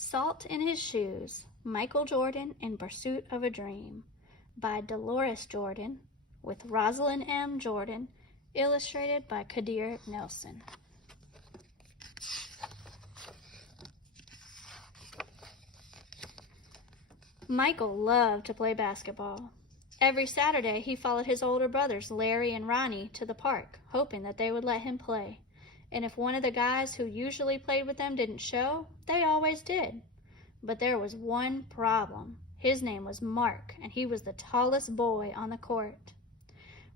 Salt in His Shoes, Michael Jordan in Pursuit of a Dream by Deloris Jordan with Roslyn M. Jordan, illustrated by Kadir Nelson. Michael loved to play basketball. Every Saturday he followed his older brothers, Larry and Ronnie, to the park, hoping that they would let him play. And if one of the guys who usually played with them didn't show, they always did. But there was one problem. His name was Mark, and he was the tallest boy on the court.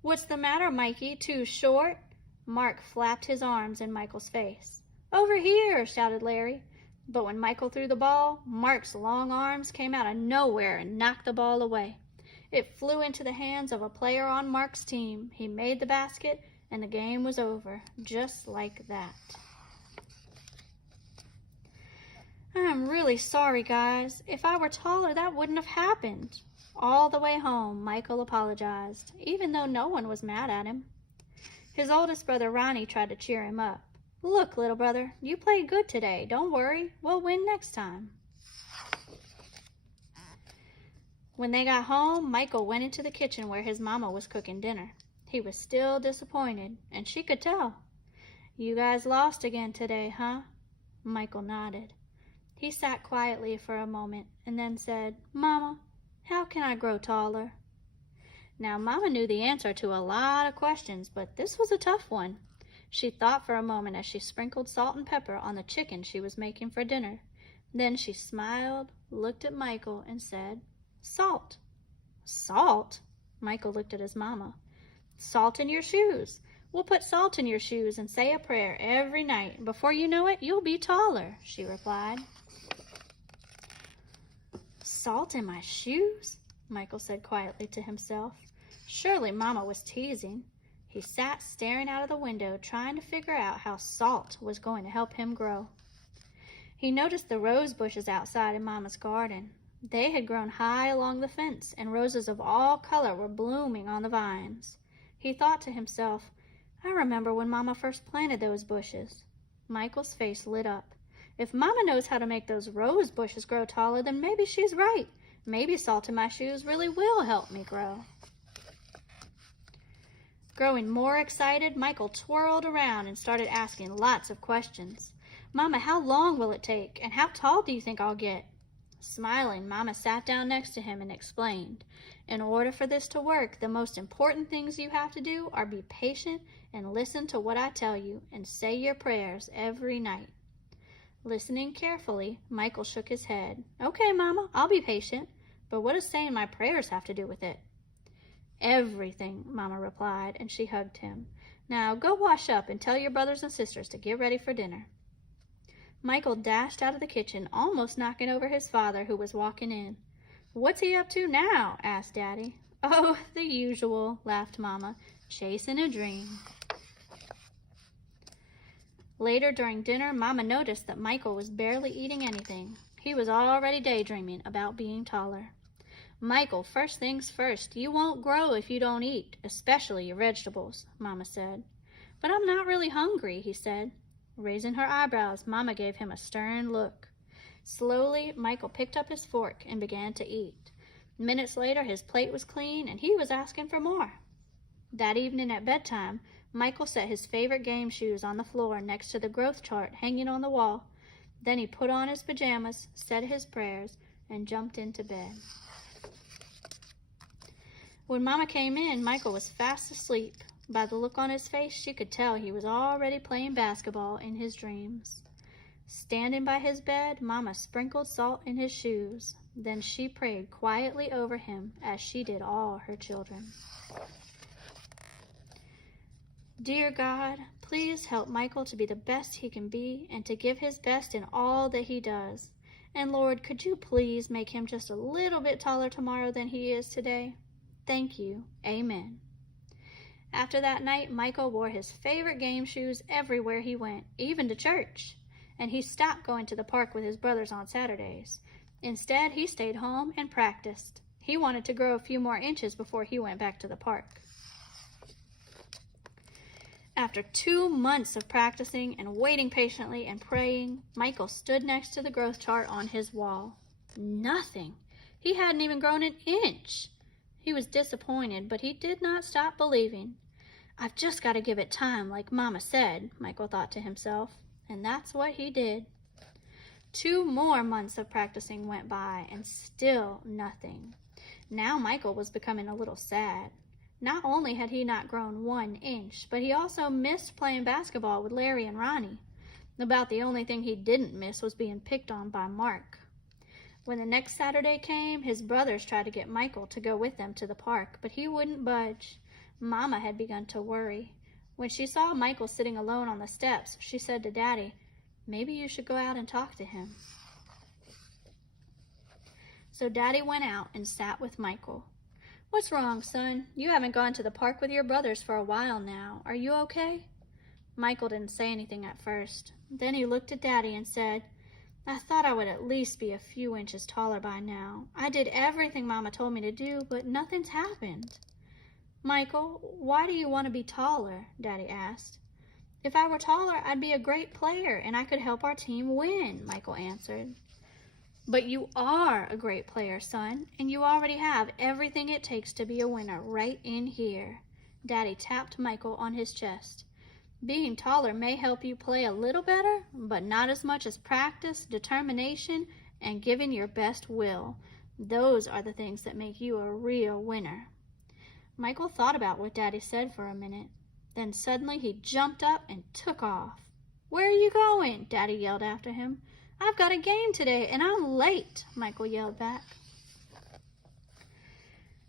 "What's the matter, Mikey? Too short?" Mark flapped his arms in Michael's face. "Over here!" shouted Larry. But when Michael threw the ball, Mark's long arms came out of nowhere and knocked the ball away. It flew into the hands of a player on Mark's team. He made the basket, and the game was over, just like that. "I'm really sorry, guys. If I were taller, that wouldn't have happened." All the way home, Michael apologized, even though no one was mad at him. His oldest brother, Ronnie, tried to cheer him up. "Look, little brother, you played good today. Don't worry. We'll win next time." When they got home, Michael went into the kitchen where his mama was cooking dinner. He was still disappointed, and she could tell. "You guys lost again today, huh?" Michael nodded. He sat quietly for a moment and then said, "Mama, how can I grow taller?" Now, Mama knew the answer to a lot of questions, but this was a tough one. She thought for a moment as she sprinkled salt and pepper on the chicken she was making for dinner. Then she smiled, looked at Michael, and said, "Salt." "Salt?" Michael looked at his mama. "Salt in your shoes. We'll put salt in your shoes and say a prayer every night. Before you know it, you'll be taller," she replied. "Salt in my shoes?" Michael said quietly to himself. Surely Mama was teasing. He sat staring out of the window, trying to figure out how salt was going to help him grow. He noticed the rose bushes outside in Mama's garden. They had grown high along the fence, and roses of all color were blooming on the vines. He thought to himself, "I remember when Mama first planted those bushes." Michael's face lit up. If Mama knows how to make those rose bushes grow taller, then maybe she's right. Maybe salt in my shoes really will help me grow. Growing more excited, Michael twirled around and started asking lots of questions. "Mama, how long will it take? And how tall do you think I'll get?" Smiling, Mama sat down next to him and explained, "In order for this to work, the most important things you have to do are be patient and listen to what I tell you and say your prayers every night." Listening carefully, Michael shook his head. "Okay, Mama, I'll be patient. But what does saying my prayers have to do with it?" "Everything," Mama replied, and she hugged him. "Now go wash up and tell your brothers and sisters to get ready for dinner." Michael dashed out of the kitchen, almost knocking over his father, who was walking in. "What's he up to now?" asked Daddy. "Oh, the usual," laughed Mama, "chasing a dream." Later during dinner, Mama noticed that Michael was barely eating anything. He was already daydreaming about being taller. "Michael, first things first, you won't grow if you don't eat, especially your vegetables," Mama said. "But I'm not really hungry," he said. Raising her eyebrows, Mama gave him a stern look. Slowly, Michael picked up his fork and began to eat. Minutes later, his plate was clean, and he was asking for more. That evening at bedtime, Michael set his favorite game shoes on the floor next to the growth chart hanging on the wall. Then he put on his pajamas, said his prayers, and jumped into bed. When Mama came in, Michael was fast asleep. By the look on his face, she could tell he was already playing basketball in his dreams. Standing by his bed, Mama sprinkled salt in his shoes. Then she prayed quietly over him, as she did all her children. "Dear God, please help Michael to be the best he can be and to give his best in all that he does. And Lord, could you please make him just a little bit taller tomorrow than he is today? Thank you. Amen." After that night, Michael wore his favorite game shoes everywhere he went, even to church. And he stopped going to the park with his brothers on Saturdays. Instead, he stayed home and practiced. He wanted to grow a few more inches before he went back to the park. After 2 months of practicing and waiting patiently and praying, Michael stood next to the growth chart on his wall. Nothing. He hadn't even grown an inch. He was disappointed, but he did not stop believing. I've just got to give it time, like Mama said, Michael thought to himself, and that's what he did. 2 more months of practicing went by, and still nothing. Now Michael was becoming a little sad. Not only had he not grown 1 inch, but he also missed playing basketball with Larry and Ronnie. About the only thing he didn't miss was being picked on by Mark. When the next Saturday came, his brothers tried to get Michael to go with them to the park, but he wouldn't budge. Mama had begun to worry. When she saw Michael sitting alone on the steps, she said to Daddy, "Maybe you should go out and talk to him." So Daddy went out and sat with Michael. "What's wrong, son? You haven't gone to the park with your brothers for a while now. Are you okay?" Michael didn't say anything at first. Then he looked at Daddy and said, "I thought I would at least be a few inches taller by now. I did everything Mama told me to do, but nothing's happened." "Michael, why do you want to be taller?" Daddy asked. "If I were taller, I'd be a great player and I could help our team win," Michael answered. "But you are a great player, son, and you already have everything it takes to be a winner right in here." Daddy tapped Michael on his chest. "Being taller may help you play a little better, but not as much as practice, determination, and giving your best will. Those are the things that make you a real winner." Michael thought about what Daddy said for a minute. Then suddenly he jumped up and took off. "Where are you going?" Daddy yelled after him. "I've got a game today and I'm late," Michael yelled back.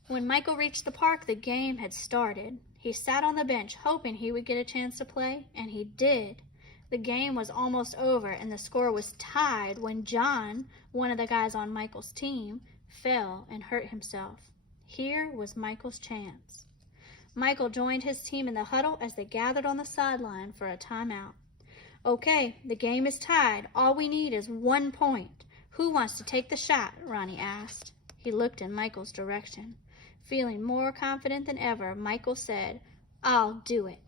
When Michael reached the park, the game had started. He sat on the bench hoping he would get a chance to play, and he did. The game was almost over and the score was tied when John, one of the guys on Michael's team, fell and hurt himself. Here was Michael's chance. Michael joined his team in the huddle as they gathered on the sideline for a timeout. "Okay, the game is tied. All we need is 1 point. Who wants to take the shot?" Ronnie asked. He looked in Michael's direction. Feeling more confident than ever, Michael said, "I'll do it."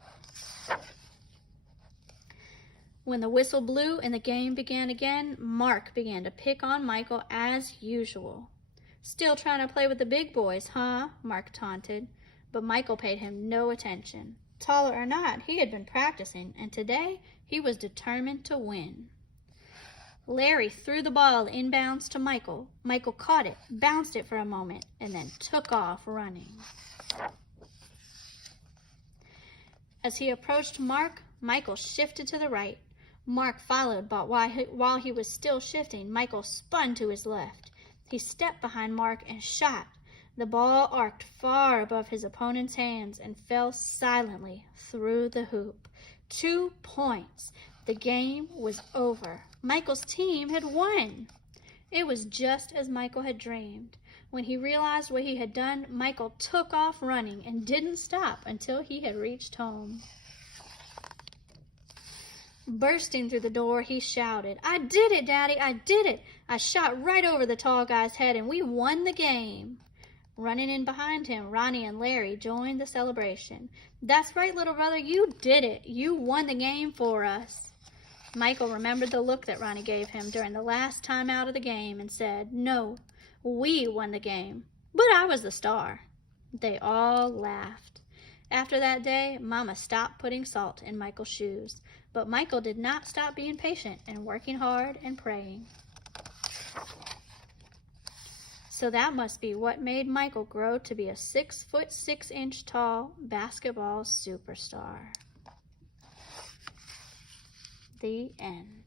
When the whistle blew and the game began again, Mark began to pick on Michael as usual. "Still trying to play with the big boys, huh?" Mark taunted. But Michael paid him no attention. Taller or not, he had been practicing, and today he was determined to win. Larry threw the ball inbounds to Michael. Michael caught it, bounced it for a moment, and then took off running. As he approached Mark, Michael shifted to the right. Mark followed, but while he was still shifting, Michael spun to his left. He stepped behind Mark and shot. The ball arced far above his opponent's hands and fell silently through the hoop. 2 points. The game was over. Michael's team had won. It was just as Michael had dreamed. When he realized what he had done, Michael took off running and didn't stop until he had reached home. Bursting through the door, he shouted, "I did it, Daddy! I did it! I shot right over the tall guy's head and we won the game!" Running in behind him, Ronnie and Larry joined the celebration. "That's right, little brother, you did it. You won the game for us." Michael remembered the look that Ronnie gave him during the last time out of the game and said, "No, we won the game, but I was the star." They all laughed. After that day, Mama stopped putting salt in Michael's shoes, but Michael did not stop being patient and working hard and praying. So that must be what made Michael grow to be a 6'6" tall basketball superstar. The end.